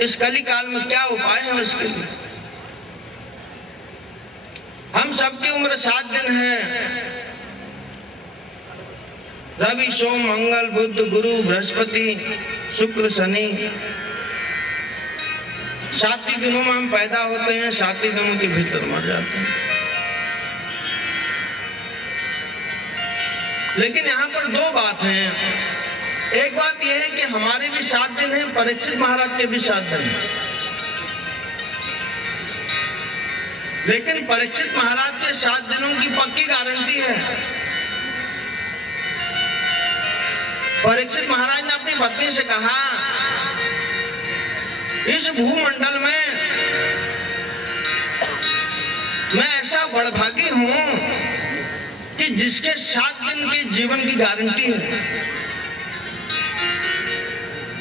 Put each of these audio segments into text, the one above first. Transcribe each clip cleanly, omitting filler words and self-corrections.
इस कली काल में क्या उपाय है उसके लिए? हम सबकी उम्र 7 दिन है। रवि सोम मंगल बुध गुरु बृहस्पति शुक्र शनि, 7 ही दिनों में हम पैदा होते हैं, 7 ही दिनों के भीतर मर जाते हैं। लेकिन यहाँ पर 2 बात हैं। एक बात यह है कि हमारे भी 7 दिन हैं, परीक्षित महाराज के भी 7 दिन हैं। लेकिन परीक्षित महाराज के 7 दिनों की पक्की गारंटी है। परीक्षित महाराज ने अपनी पत्नी से कहा, इस भूमंडल में मैं ऐसा बड़भागी हूं कि जिसके 7 दिन के जीवन की गारंटी है,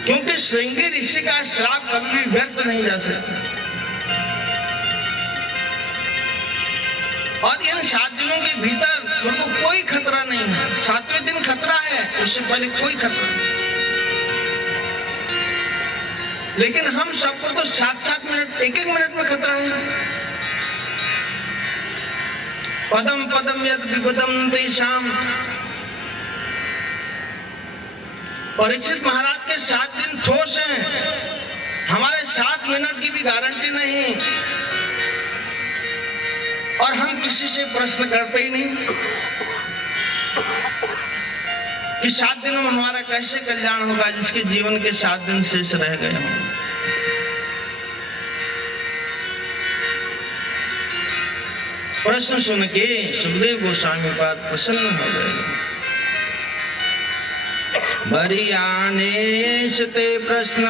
क्योंकि श्रृंगी ऋषि का श्राप कभी भी व्यर्थ नहीं जा सकता। और इन 7 दिनों के भीतर उनको कोई खतरा नहीं है। 7वें दिन खतरा है, उससे पहले कोई खतरा नहीं। लेकिन हम सबको तो 7-7 मिनट, 1-1 मिनट में खतरा है। पदम पदम यद विपदम तेषाम। परीक्षित महाराज के 7 दिन ठोस हैं, हमारे 7 मिनट की भी गारंटी नहीं। और हम किसी से प्रश्न करते ही नहीं कि 7 दिनों में हमारा कैसे कल्याण होगा, जिसके जीवन के 7 दिन शेष रह गए हों। प्रश्न सुन के सुखदेव गोस्वामी पाद प्रसन्न हो गए। बरियानेश ते प्रश्न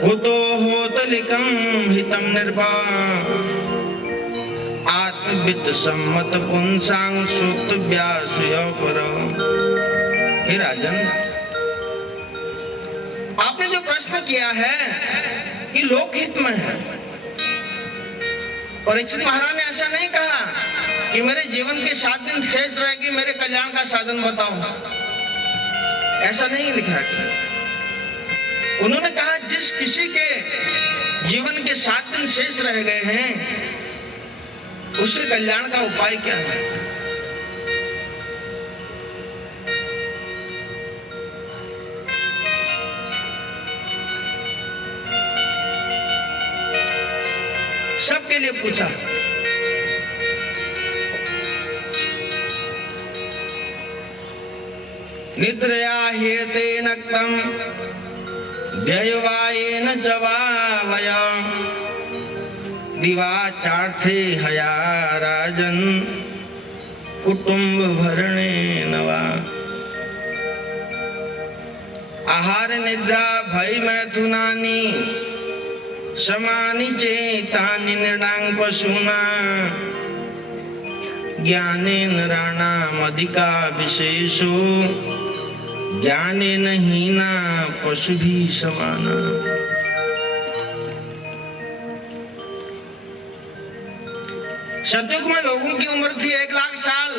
कुतो होतलिकं हितं निर्भा आत्मवित्त सम्मत पुंसां सूक्त व्यासयो पर। हे राजन, आपने जो प्रश्न किया है कि लोकहित में है। परीक्षित महाराज ने ऐसा नहीं कहा कि मेरे जीवन के 7 दिन शेष रहेगी, मेरे कल्याण का साधन बताओ, ऐसा नहीं लिखा है। उन्होंने कहा जिस किसी के जीवन के 7 दिन शेष रह गए हैं, उसके कल्याण का उपाय क्या है? सबके लिए पूछा। निद्रया ह्येते नक्तम् ध्ययवायेन च वा वयम् दिवाचार्थे हया राजन् कुटुम्ब भरणेन वा। आहार निद्रा भय मैथुनानि समानि चेतानि नृणां पशूना ज्ञानेन राणाम् अधिका विशेषो ज्ञानेन हीना पशुभिः समाना। सतयुग में लोगों की उम्र थी 1 लाख साल।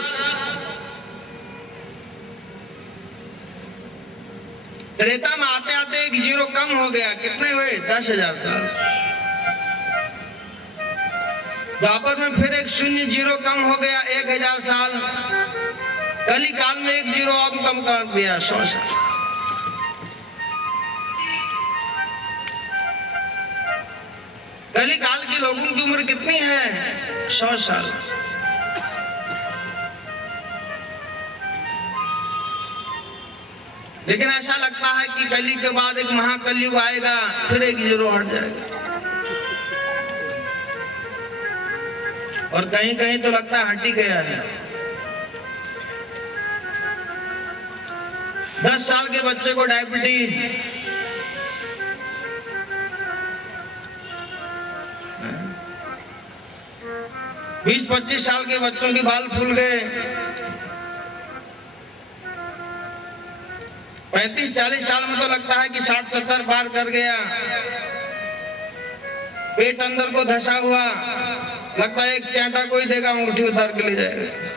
त्रेता में आते आते 1 जीरो कम हो गया। कितने हुए? 10,000 साल। द्वापर में फिर 1 शून्य जीरो कम हो गया, 1,000 साल। कली काल में 1 जीरो और कम कर दिया, 100 साल। कली काल के लोगों की उम्र कितनी है? 100 साल। लेकिन ऐसा लगता है कि कली के बाद एक महाकलयुग आएगा, फिर 1 जीरो हट जाएगा। और कहीं कहीं तो लगता है हट ही गया है। 10 साल के बच्चे को डायबिटीज, 20-25 साल के बच्चों के बाल फूल गए, 35-40 साल में तो लगता है कि 60-70 पार कर गया। पेट अंदर को धसा हुआ, लगता है एक चांटा कोई देगा, अंगूठी उतार के ले जाएगा।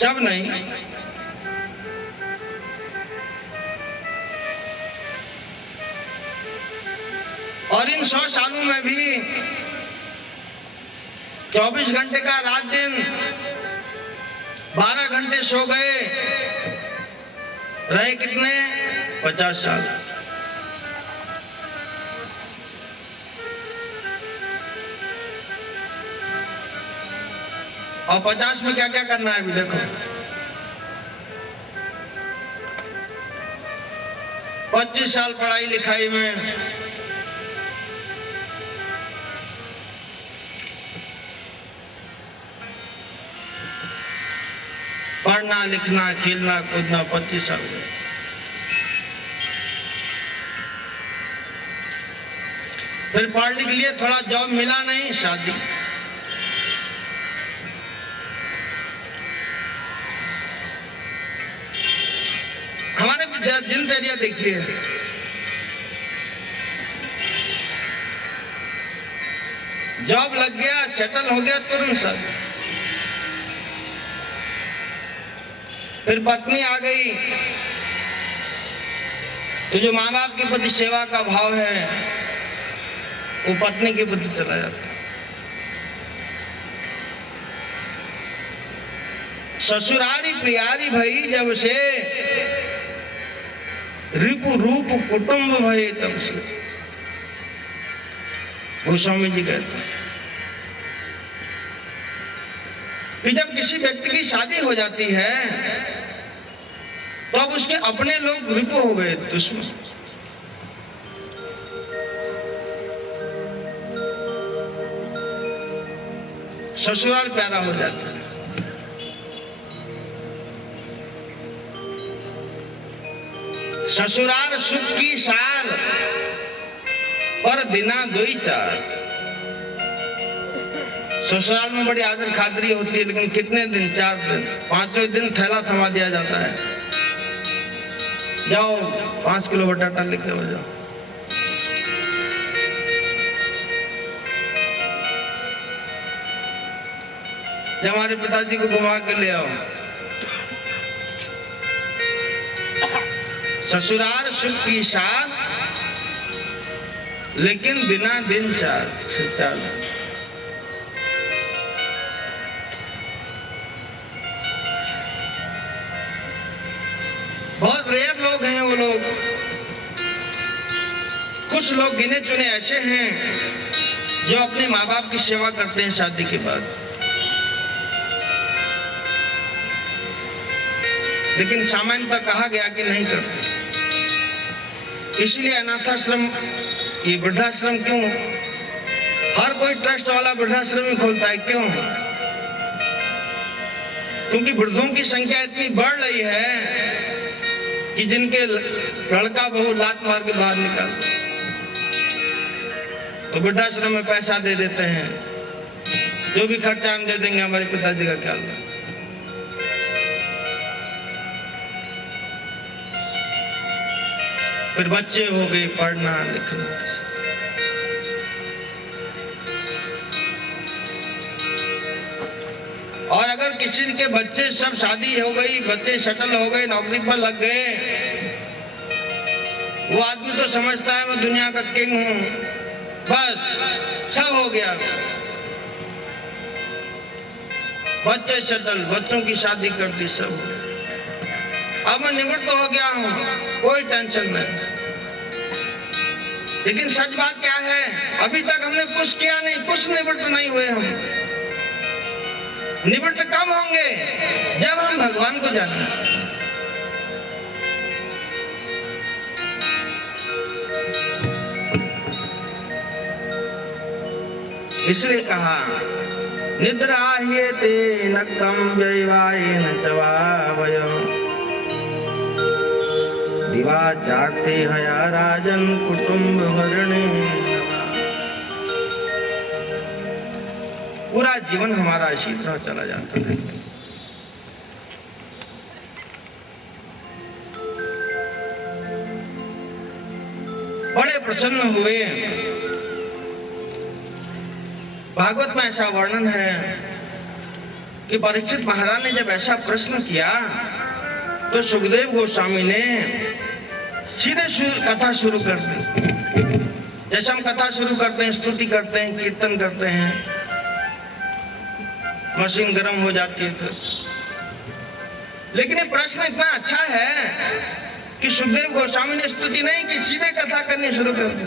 सब नहीं, और इन 100 सालों में भी 24 घंटे का रात दिन 12 घंटे सो गए, रहे कितने? 50 साल। और 50 में क्या क्या करना है अभी देखो। 25 साल पढ़ाई लिखाई में, पढ़ना लिखना खेलना कूदना 25 साल में। फिर पढ़ लिख लिए, थोड़ा जॉब मिला नहीं, शादी। हमारे दिनचर्या देखिए, जॉब लग गया, सेटल हो गया तुरंत सब। फिर पत्नी आ गई, तो जो माँ बाप के प्रति सेवा का भाव है वो पत्नी के प्रति चला जाता है। ससुरारी प्रियारी भई जब से, रिपु रूप कुटुंब भय तब से। गोस्वामी जी कहते हैं कि जब किसी व्यक्ति की शादी हो जाती है तो अब उसके अपने लोग रिपु हो गए, दुश्मन। ससुराल प्यारा हो जाता है। ससुराल सुख की सार, पर दिना दुई चार। ससुराल में बड़ी आदर खादरी होती है, लेकिन कितने दिन? 4 दिन। 5वें दिन थैला थमा दिया जाता है, जाओ 5 किलो बटाटा लेके हो जाओ। जब हमारे पिताजी को घुमा के ले आओ। ससुराल सुख की साथ, लेकिन बिना दिन चार। बहुत रेयर लोग हैं वो लोग। कुछ लोग गिने चुने ऐसे हैं जो अपने माँ बाप की सेवा करते हैं शादी के बाद, लेकिन सामान्यतः कहा गया कि नहीं करते। इसलिए अनाथाश्रम, ये वृद्धाश्रम क्यों? हर कोई ट्रस्ट वाला वृद्धाश्रम ही खोलता है, क्यों? क्योंकि वृद्धों की संख्या इतनी बढ़ रही है कि जिनके लड़का बहू लात मार के बाहर निकाल, तो वृद्धाश्रम में पैसा दे देते हैं, जो भी खर्चा हम दे देंगे, हमारे पिताजी का ख्याल है। फिर बच्चे हो गए, पढ़ना लिखना। और अगर किसी के बच्चे सब शादी हो गई, बच्चे सेटल हो गए, नौकरी पर लग गए, वो आदमी तो समझता है मैं दुनिया का किंग हूं, बस सब हो गया। बच्चे सेटल, बच्चों की शादी कर दी, सब। अब मैं निवृत्त हो गया हूं, कोई टेंशन नहीं। लेकिन सच बात क्या है? अभी तक हमने कुछ किया नहीं, कुछ निवृत्त नहीं हुए। हम निवृत्त कब होंगे? जब हम भगवान को जानेंगे। इसलिए कहा निद्रा ह्येते नक्तम व्यवायेन चवावयो दिवा चाटते हया राजन कुटुंब हरणे। पूरा जीवन हमारा इसी तरह चला जाता है। बड़े प्रसन्न हुए। भागवत में ऐसा वर्णन है कि परीक्षित महाराज ने जब ऐसा प्रश्न किया तो सुखदेव गोस्वामी ने सीधे कथा शुरू कर दी। जैसे हम कथा शुरू करते हैं, स्तुति करते हैं, कीर्तन करते हैं, मशीन गर्म हो जाती है फिर। लेकिन ये प्रश्न इतना अच्छा है कि सुखदेव गोस्वामी ने स्तुति नहीं की, सीधे कथा करनी शुरू कर दी।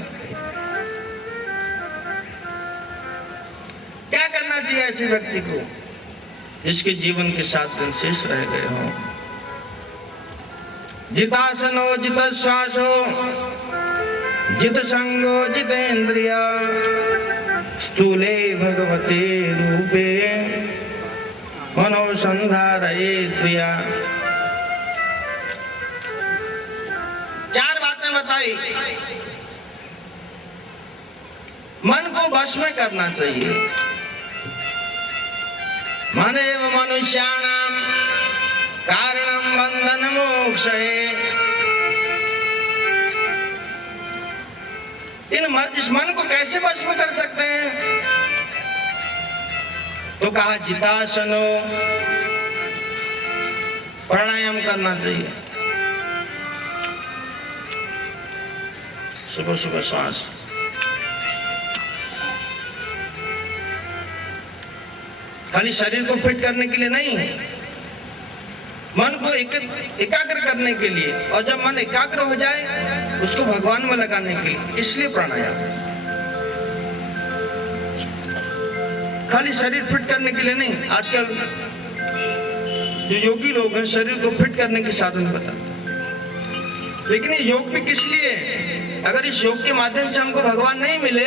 क्या करना चाहिए ऐसे व्यक्ति को जिसके जीवन के 7 दिन शेष रह गए हों? जितासनो जित श्वासो जित संगो जितेन्द्रिया स्थूले भगवते रूपे मनोसंधारये प्रिया। 4 बातें बताई। मन को वश में करना चाहिए। मनेव मनुष्याणाम कारणम बंधन मोक्षये। इस मन को कैसे वश में कर सकते हैं? तो कहा जितासनो, प्राणायाम करना चाहिए। सुबह सुबह श्वास, खाली शरीर को फिट करने के लिए नहीं, मन को एकाग्र करने के लिए। और जब मन एकाग्र हो जाए उसको भगवान में लगाने के लिए, इसलिए प्राणायाम। खाली शरीर फिट करने के लिए नहीं। आजकल जो योगी लोग हैं शरीर को फिट करने के साधन बताते, लेकिन ये योग भी किस लिए? अगर इस योग के माध्यम से हमको भगवान नहीं मिले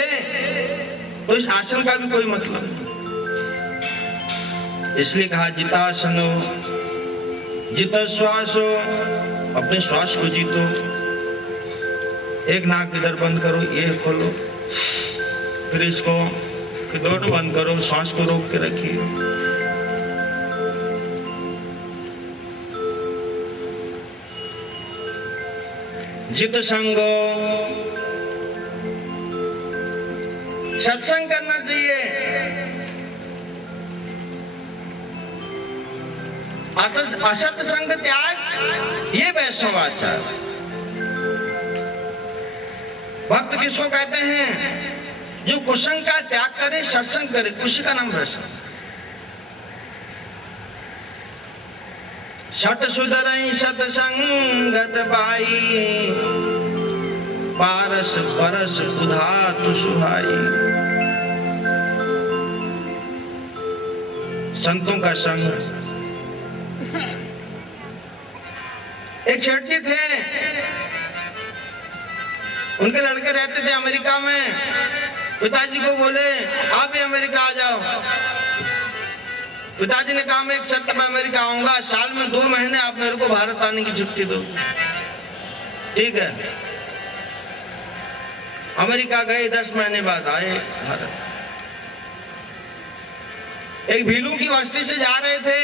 तो इस आसन का भी कोई मतलब नहीं। इसलिए कहा जितासनो जित श्वासो, अपने श्वास को जीतो। एक नाक इधर बंद करो, ये खोलो, फिर इसको, फिर दोनों बंद करो, श्वास को रोक के रखिए। जित संगो, सत्संग करना चाहिए। असत संग त्याग, ये वैष्णवाचार। भक्त किसको कहते हैं? जो कुसंग का त्याग करे, सत्संग करे, उसी का नाम वैष्णव। सत सुधरई सतसंगत पाई, पारस परस सुधातु सुहाई। संतों का संग। एक सेठ जी थे, उनके लड़के रहते थे अमेरिका में। पिताजी को बोले आप भी अमेरिका आ जाओ। पिताजी ने कहा मैं एक शर्त में अमेरिका आऊंगा, साल में 2 महीने आप मेरे को भारत आने की छुट्टी दो। ठीक है। अमेरिका गए, 10 महीने बाद आए भारत। एक भीलू की बस्ती से जा रहे थे,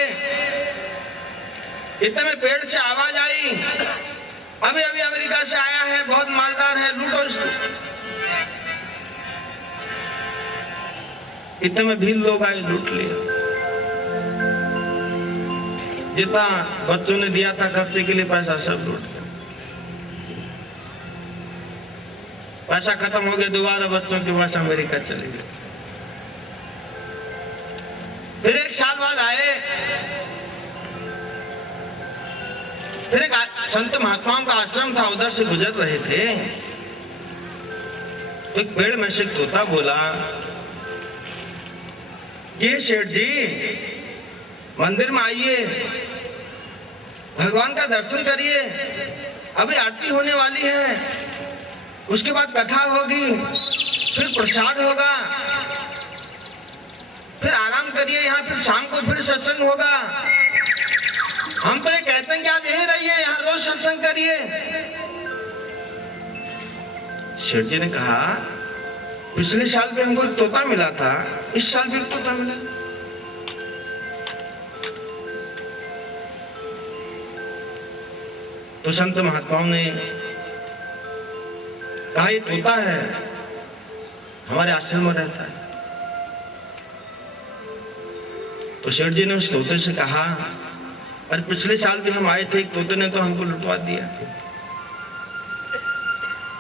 इतने में पेड़ से आवाज आई, अभी अभी अमेरिका से आया है, बहुत मालदार है, लूटो इसको। इतने में भील लोग आए, लूट लिया। जितना बच्चों ने दिया था खर्चे के लिए पैसा सब लूट लिया। पैसा खत्म हो गया, दोबारा बच्चों के पास अमेरिका चले गए। फिर 1 साल बाद आए, फिर एक संत महात्माओं का आश्रम था, उधर से गुजर रहे थे। एक पेड़ में से तोता बोला, ये सेठ जी मंदिर में आइए, भगवान का दर्शन करिए, अभी आरती होने वाली है, उसके बाद कथा होगी, फिर प्रसाद होगा, फिर आराम करिए यहाँ, फिर शाम को फिर सत्संग होगा। हम तो ये कहते हैं कि आप यहीं रहिए, यहाँ रोज सत्संग करिए। शेठ जी ने कहा पिछले साल भी हमको एक तोता मिला था, इस साल भी एक तोता मिला। तो संत महात्माओं ने कहा ये तोता है, हमारे आश्रम में रहता है। तो शेठ जी ने उस तोते से कहा अरे पिछले साल भी हम आए थे, एक तोते ने तो हमको लुटवा दिया।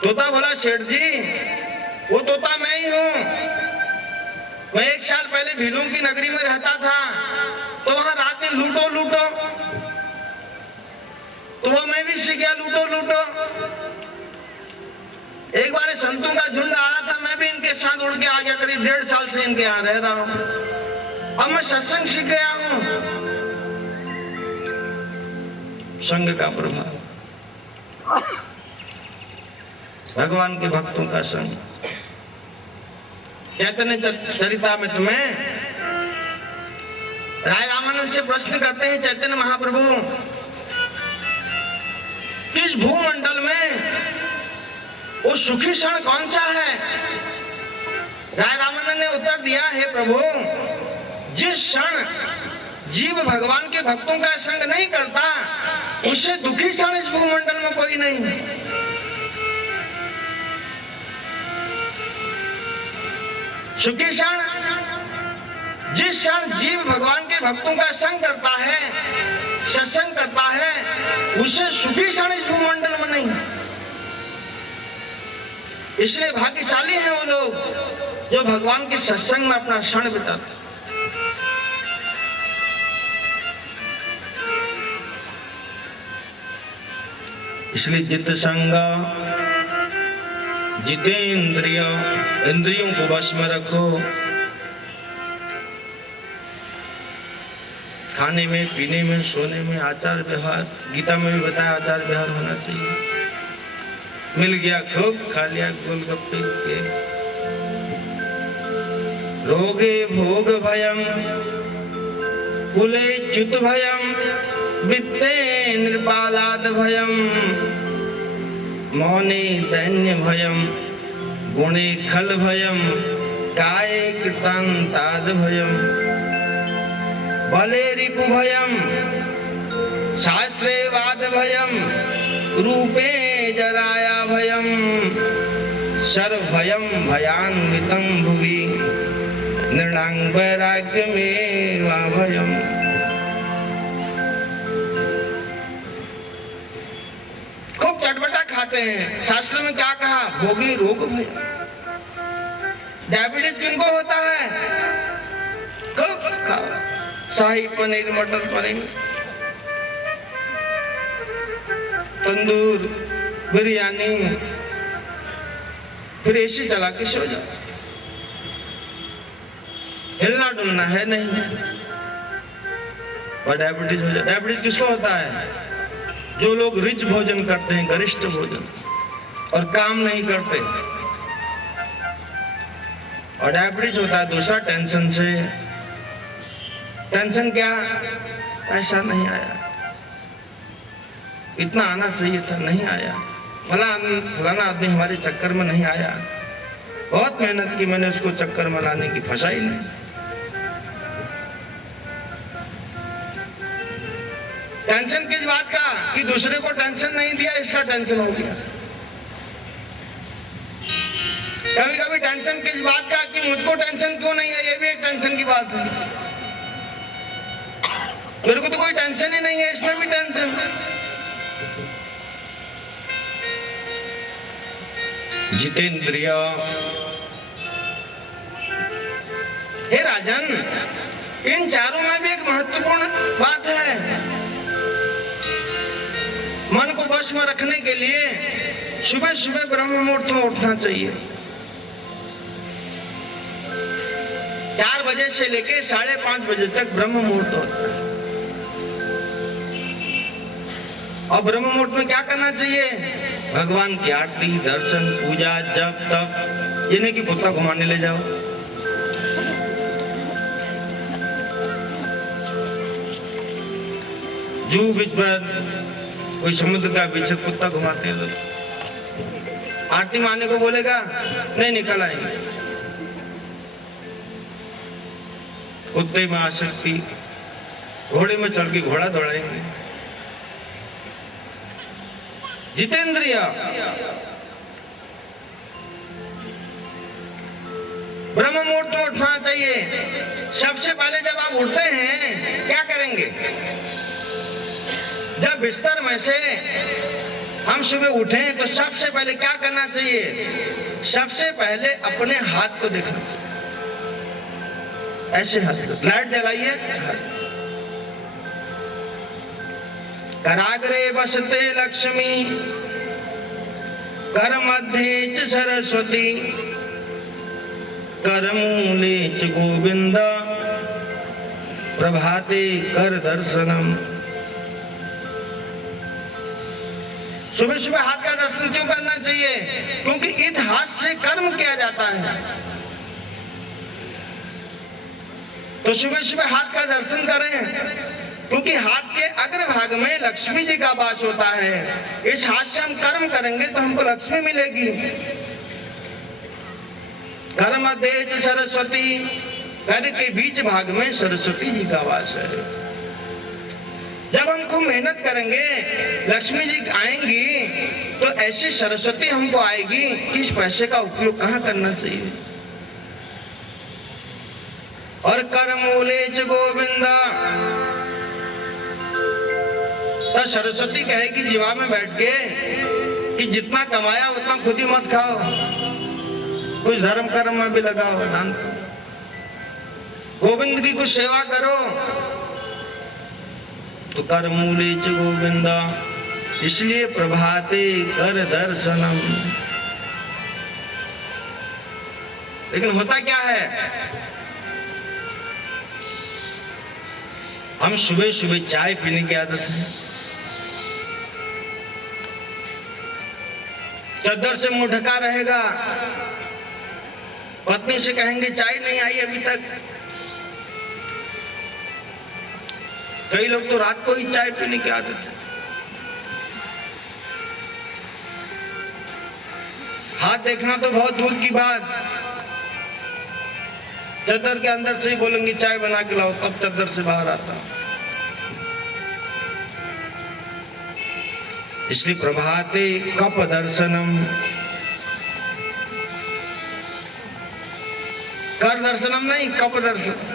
तोता बोला सेठ जी वो तोता मैं ही हूँ। मैं 1 साल पहले भीलूं की नगरी में रहता था, तो वहां रात में लूटो लूटो, तो वो मैं भी सीख गया लूटो लूटो। एक बार संतों का झुंड आ रहा था, मैं भी इनके साथ उड़ के आ गया। करीब 1.5 साल से इनके यहाँ रह रहा हूँ। अब मैं सत्संग सीख गया हूँ। संग का प्रभाव, भगवान के भक्तों का संग। चैतन्य चरिता में तुम्हें राय रामानंद से प्रश्न करते हैं, चैतन्य महाप्रभु किस भूमंडल में वो सुखी क्षण कौन सा है? राय रामानंद ने उत्तर दिया, हे प्रभु, जिस क्षण जीव भगवान के भक्तों का संग नहीं करता, उससे दुखी क्षण इस भूमंडल में कोई नहीं। सुखी क्षण जिस क्षण जीव भगवान के भक्तों का संग करता है, सत्संग करता है, उससे सुखी क्षण इस भूमंडल में नहीं। इसलिए भाग्यशाली हैं वो लोग जो भगवान के सत्संग में अपना क्षण बिताते। इसलिए जित संग जितेंद्रिय, इंद्रियों को वश में रखो। खाने में, पीने में, सोने में आचार व्यवहार, गीता में भी बताया आचार व्यवहार होना चाहिए। मिल गया खूब, खा लिया गोलगप्पे के। रोगे भोग भयम कुले च्युत भयम वित्ते नृपालाद भयम मौने दैन्य भयम गुणे खल भयम काये कृतांताद भयम बले रिपु भयम शास्त्रे वाद भयम रूपे जराया भयम सर्व भयम भयान्वितं भुवि नृणां वैराग्यमेव भयम। खूब चटपटा खाते हैं। शास्त्र में क्या कहा? भोगी रोग भय। डायबिटीज किनको होता है? खूब खाओ शाही पनीर, मटर पनीर, तंदूर, बिरयानी, फिर एसी चला के सो जाओ। हिलना डुलना है नहीं, और डायबिटीज हो जाए। डायबिटीज किसको होता है? जो लोग रिच भोजन करते हैं, गरिष्ठ भोजन, और काम नहीं करते, और डायबिटीज होता है। दूसरा टेंशन से। टेंशन क्या? ऐसा नहीं आया, इतना आना चाहिए था, नहीं आया। फलाना आदमी हमारे चक्कर में नहीं आया, बहुत मेहनत की मैंने उसको चक्कर में लाने की, फंसा ही नहीं। टेंशन किस बात का? कि दूसरे को टेंशन नहीं दिया, इसका टेंशन हो गया। कभी कभी टेंशन किस बात का? कि मुझको टेंशन क्यों नहीं है, ये भी एक टेंशन की बात है। मेरे को तो कोई टेंशन ही नहीं है, इसमें भी टेंशन। जितेंद्रिय, हे राजन, इन चारों में भी एक महत्वपूर्ण बात है। मन को वश में रखने के लिए सुबह सुबह ब्रह्म मुहूर्त में उठना चाहिए। 4 बजे से लेके 5:30 बजे तक ब्रह्म मुहूर्त होता है। और ब्रह्म मुहूर्त में क्या करना चाहिए? भगवान की आरती, दर्शन, पूजा, जप, तप। ये नहीं कि कुत्ता घुमाने ले जाओ। जू बीच पर कोई समुद्र का बीच कुत्ता घुमाते हैं लोग। आरती मारने को बोलेगा, नहीं निकल आएंगे। कुत्ते में आसक्ति, घोड़े में चढ़ के घोड़ा दौड़ाएंगे। जितेंद्रिय, ब्रह्म मुहूर्त में उठना चाहिए। सबसे पहले जब आप उठते हैं क्या करेंगे? जब बिस्तर में से हम सुबह उठें तो सबसे पहले क्या करना चाहिए? सबसे पहले अपने हाथ को देखना चाहिए। ऐसे हाथ, लाइट जलाइए, कराग्रे वसते लक्ष्मी कर मध्ये च सरस्वती करमूले च गोविंद प्रभाते कर दर्शनम। सुबह सुबह हाथ का दर्शन क्यों करना चाहिए? क्योंकि इस हाथ से कर्म किया जाता है। तो सुबह सुबह हाथ का दर्शन करें, क्योंकि हाथ के अग्रभाग में लक्ष्मी जी का वास होता है। इस हाथ से हम कर्म करेंगे तो हमको लक्ष्मी मिलेगी। कर मध्य च सरस्वती, कर के बीच भाग में सरस्वती जी का वास है। जब हम खूब मेहनत करेंगे लक्ष्मी जी आएंगी, तो ऐसी सरस्वती हमको आएगी कि इस पैसे का उपयोग कहाँ करना चाहिए। और कर मूले च गोविंदा, तो सरस्वती कहेगी जीवा में बैठ के कि जितना कमाया उतना खुद ही मत खाओ, कुछ धर्म कर्म में भी लगाओ, दान करो, गोविंद की कुछ सेवा करो। तो कर मूले च गोविंदा, इसलिए प्रभाते कर दर्शनम। लेकिन होता क्या है, हम सुबह सुबह चाय पीने की आदत है, चद्दर से मुंह ढका रहेगा, पत्नी से कहेंगे चाय नहीं आई अभी तक। कई लोग तो रात को ही चाय पीने की आदत है। हाथ देखना तो बहुत दूर की बात, चद्दर के अंदर से ही बोलेंगे चाय बना के लाओ, तब चद्दर से बाहर आता। इसलिए प्रभाते कप दर्शनम, कर दर्शनम नहीं, कप दर्शन।